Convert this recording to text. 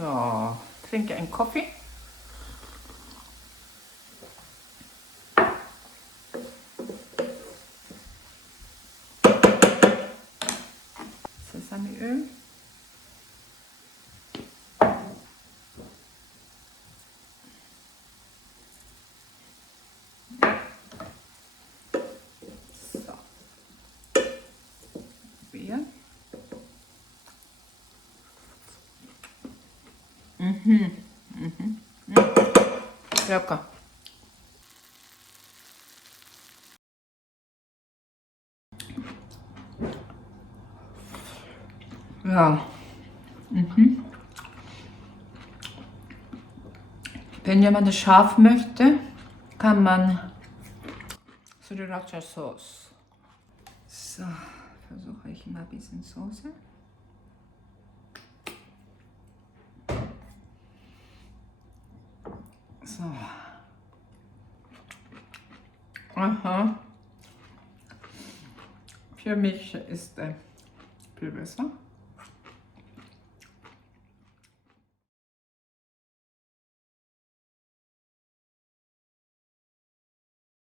So, trinke einen Kaffee. Sesamiöl. So. Bier. Lecker. Ja. Wenn jemand es scharf möchte, kann man Sriracha Sauce. So, versuche ich mal ein bisschen Soße. So. Aha. Für mich ist viel besser.